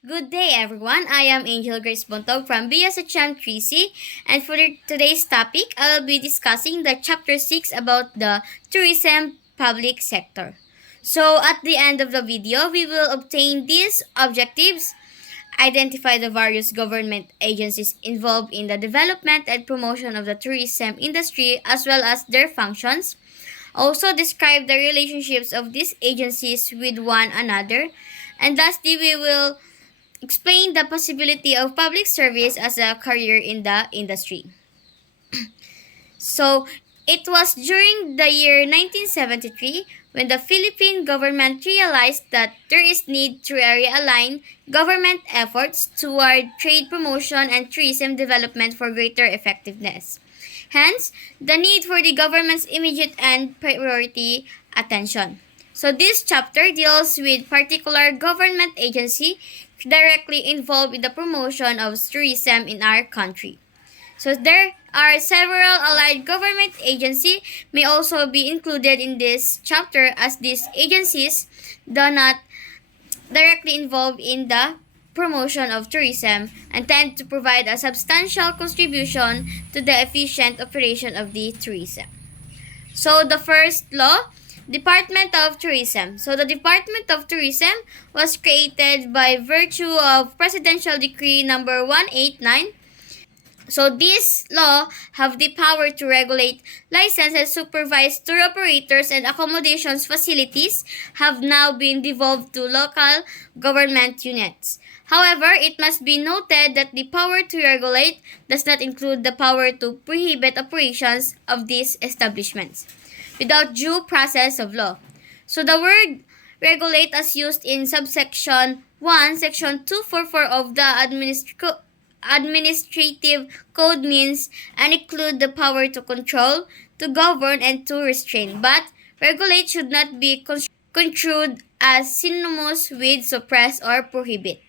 Good day, everyone. I am Angel Grace Bontog from BSHM 3C, and for today's topic, I'll be discussing the Chapter 6 about the tourism public sector. So, at the end of the video, we will obtain these objectives, identify the various government agencies involved in the development and promotion of the tourism industry as well as their functions, also describe the relationships of these agencies with one another, and lastly, we will explain the possibility of public service as a career in the industry. So, it was during the year 1973 when the Philippine government realized that there is need to realign government efforts toward trade promotion and tourism development for greater effectiveness. Hence, the need for the government's immediate and priority attention. So this chapter deals with particular government agency directly involved in the promotion of tourism in our country. So there are several allied government agencies may also be included in this chapter as these agencies do not directly involved in the promotion of tourism and tend to provide a substantial contribution to the efficient operation of the tourism. So the first law, Department of Tourism. So the Department of Tourism was created by virtue of Presidential Decree number 189. So this law have the power to regulate, license, and supervise tour operators and accommodations facilities have now been devolved to local government units. However, it must be noted that the power to regulate does not include the power to prohibit operations of these establishments without due process of law. So the word regulate as used in subsection 1, section 244 of the Administrative Code means and include the power to control, to govern, and to restrain. But regulate should not be construed as synonymous with suppress or prohibit.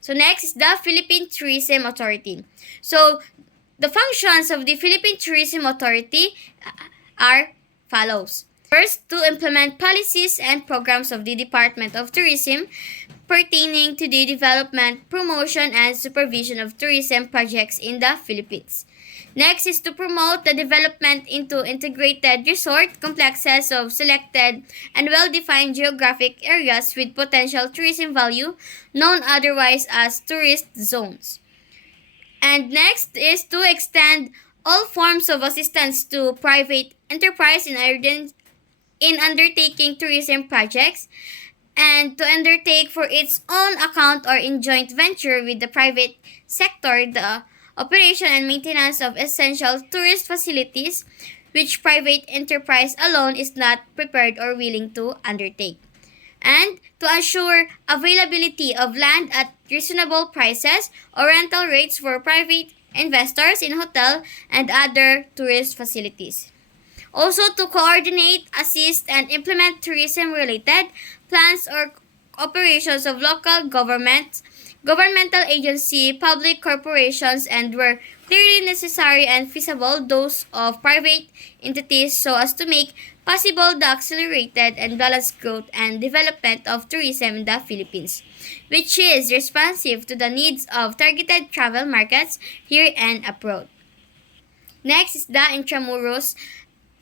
So next is the Philippine Tourism Authority. So the functions of the Philippine Tourism Authority are follows. First, to implement policies and programs of the Department of Tourism pertaining to the development, promotion, and supervision of tourism projects in the Philippines. Next is to promote the development into integrated resort complexes of selected and well-defined geographic areas with potential tourism value, known otherwise as tourist zones. And next is to extend all forms of assistance to private enterprise in undertaking tourism projects and to undertake for its own account or in joint venture with the private sector the operation and maintenance of essential tourist facilities which private enterprise alone is not prepared or willing to undertake. And to ensure availability of land at reasonable prices or rental rates for private investors in hotel and other tourist facilities. Also to coordinate, assist, and implement tourism-related plans or operations of local government, governmental agency, public corporations, and where clearly necessary and feasible, those of private entities so as to make possible the accelerated and balanced growth and development of tourism in the Philippines, which is responsive to the needs of targeted travel markets here and abroad. Next is the Intramuros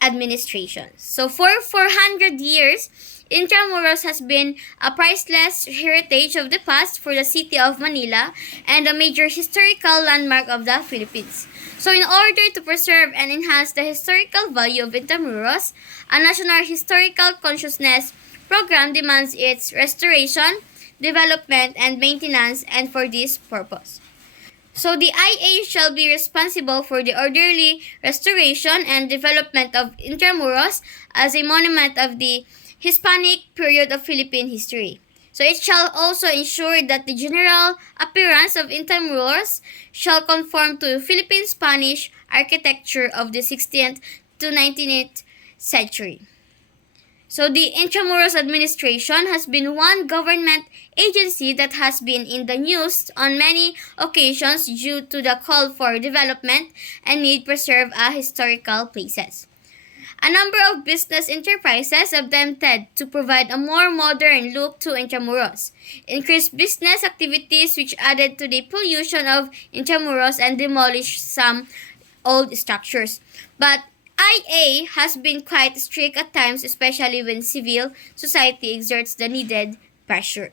administration. So for 400 years, Intramuros has been a priceless heritage of the past for the city of Manila and a major historical landmark of the Philippines. So in order to preserve and enhance the historical value of Intramuros, a national historical consciousness program demands its restoration, development, and maintenance, and for this purpose. So the IA shall be responsible for the orderly restoration and development of Intramuros as a monument of the Hispanic period of Philippine history. So it shall also ensure that the general appearance of Intramuros shall conform to Philippine Spanish architecture of the 16th to 19th century. So the Intramuros administration has been one government agency that has been in the news on many occasions due to the call for development and need to preserve historical places. A number of business enterprises attempted to provide a more modern look to Intramuros, increased business activities which added to the pollution of Intramuros and demolished some old structures. But IA has been quite strict at times, especially when civil society exerts the needed pressure.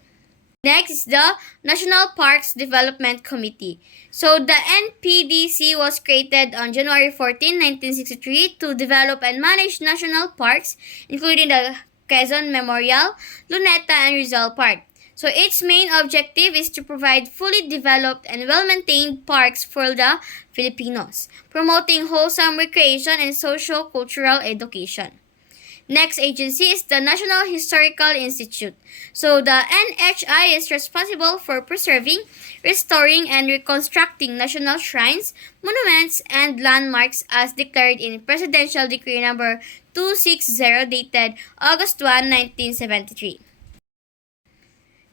Next is the National Parks Development Committee. So the NPDC was created on January 14, 1963 to develop and manage national parks, including the Quezon Memorial, Luneta, and Rizal Park. So its main objective is to provide fully developed and well-maintained parks for the Filipinos, promoting wholesome recreation and socio-cultural education. Next agency is the National Historical Institute. So the NHI is responsible for preserving, restoring, and reconstructing national shrines, monuments, and landmarks as declared in Presidential Decree number 260 dated August 1, 1973.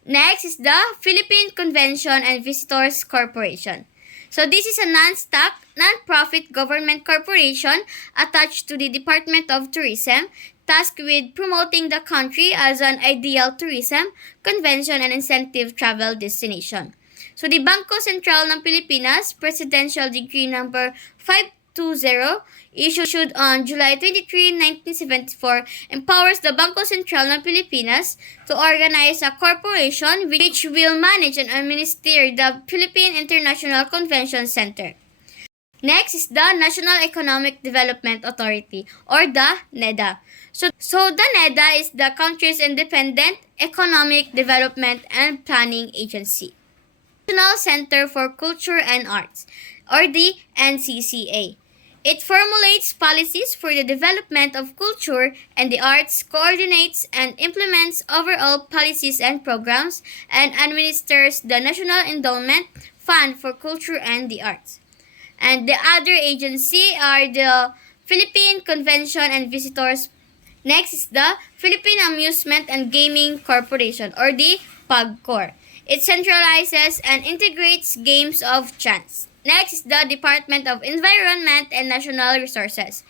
Next is the Philippine Convention and Visitors Corporation. So this is a non-profit government corporation attached to the Department of Tourism, tasked with promoting the country as an ideal tourism, convention, and incentive travel destination. So the Bangko Sentral ng Pilipinas, Presidential Decree number 520, issued on July 23, 1974, empowers the Bangko Sentral ng Pilipinas to organize a corporation which will manage and administer the Philippine International Convention Center. Next is the National Economic Development Authority, or the NEDA. So the NEDA is the country's independent economic development and planning agency. National Center for Culture and Arts, or the NCCA. It formulates policies for the development of culture and the arts, coordinates and implements overall policies and programs, and administers the National Endowment Fund for Culture and the Arts. And the other agency are the Philippine Convention and Visitors. Next is the Philippine Amusement and Gaming Corporation, or the PAGCOR. It centralizes and integrates games of chance. Next is the Department of Environment and National Resources.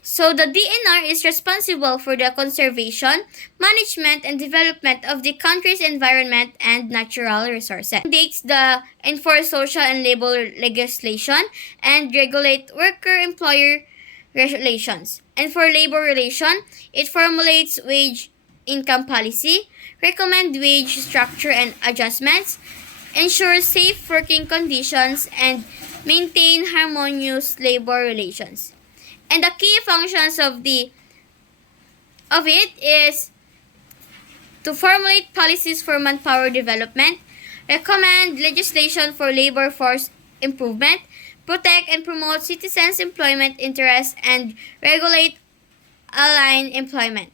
So the DNR is responsible for the conservation, management, and development of the country's environment and natural resources. It mandates the enforce social and labor legislation and regulate worker-employer relations. And for labor relation, it formulates wage income policy, recommend wage structure and adjustments, ensure safe working conditions, and maintain harmonious labor relations. And the key functions of it is to formulate policies for manpower development, recommend legislation for labor force improvement, protect and promote citizens' employment interests, and regulate allied employment.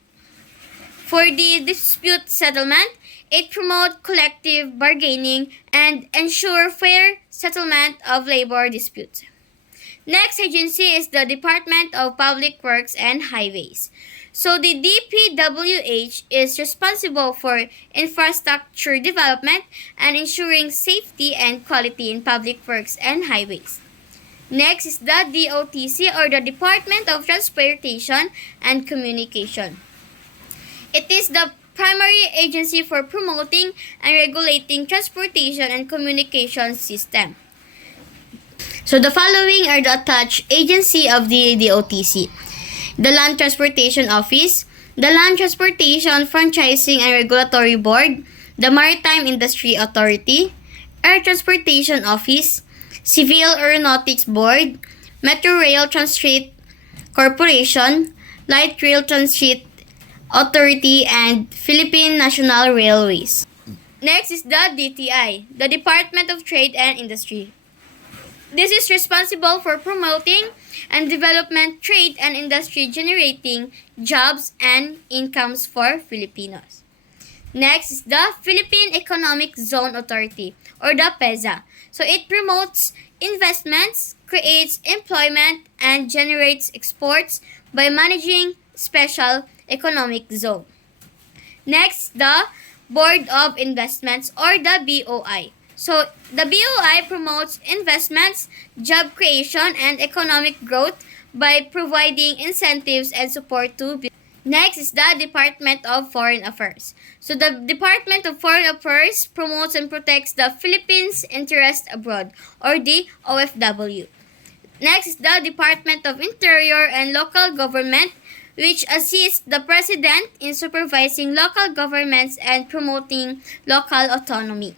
For the dispute settlement, it promotes collective bargaining and ensure fair settlement of labor disputes. Next agency is the Department of Public Works and Highways. So the DPWH is responsible for infrastructure development and ensuring safety and quality in public works and highways. Next is the DOTC, or the Department of Transportation and Communication. It is the primary agency for promoting and regulating transportation and communication system. So the following are the attached agency of the DOTC. The Land Transportation Office, the Land Transportation Franchising and Regulatory Board, the Maritime Industry Authority, Air Transportation Office, Civil Aeronautics Board, Metro Rail Transit Corporation, Light Rail Transit Authority, and Philippine National Railways. Next is the DTI, the Department of Trade and Industry. This is responsible for promoting and development trade and industry, generating jobs and incomes for Filipinos. Next is the Philippine Economic Zone Authority, or the PEZA. So it promotes investments, creates employment, and generates exports by managing special economic zone. Next, the Board of Investments, or the BOI. So the BOI promotes investments, job creation, and economic growth by providing incentives and support to businesses. Next is the Department of Foreign Affairs. So the Department of Foreign Affairs promotes and protects the Philippines' interest abroad, or the OFW. Next is the Department of Interior and Local Government, which assists the President in supervising local governments and promoting local autonomy.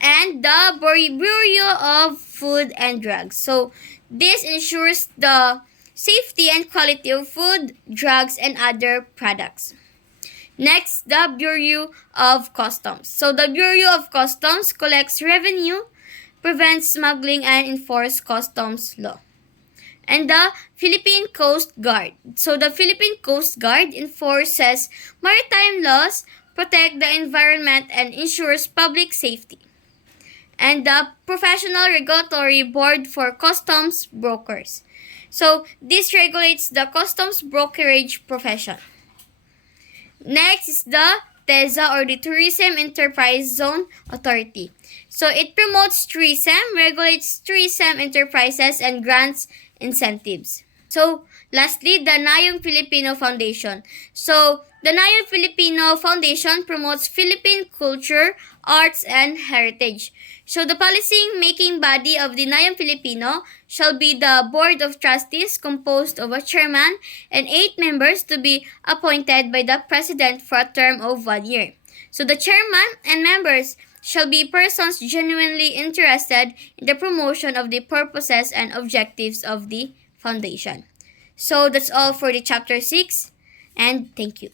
And the Bureau of Food and Drugs. So this ensures the safety and quality of food, drugs, and other products. Next, the Bureau of Customs. So the Bureau of Customs collects revenue, prevents smuggling, and enforces customs law. And the Philippine Coast Guard. So the Philippine Coast Guard enforces maritime laws, protect the environment, and ensures public safety. And the Professional Regulatory Board for Customs Brokers. So this regulates the customs brokerage profession. Next is the TEZA, or the Tourism Enterprise Zone Authority. So it promotes tourism, regulates tourism enterprises, and grants incentives. So lastly, the Nayong Filipino Foundation. So the Nayong Filipino Foundation promotes Philippine culture, arts, and heritage. So the policy-making body of the Nayong Filipino shall be the Board of Trustees, composed of a chairman and 8 members to be appointed by the President for a term of 1 year. So the chairman and members shall be persons genuinely interested in the promotion of the purposes and objectives of the foundation. So that's all for the chapter 6, and thank you.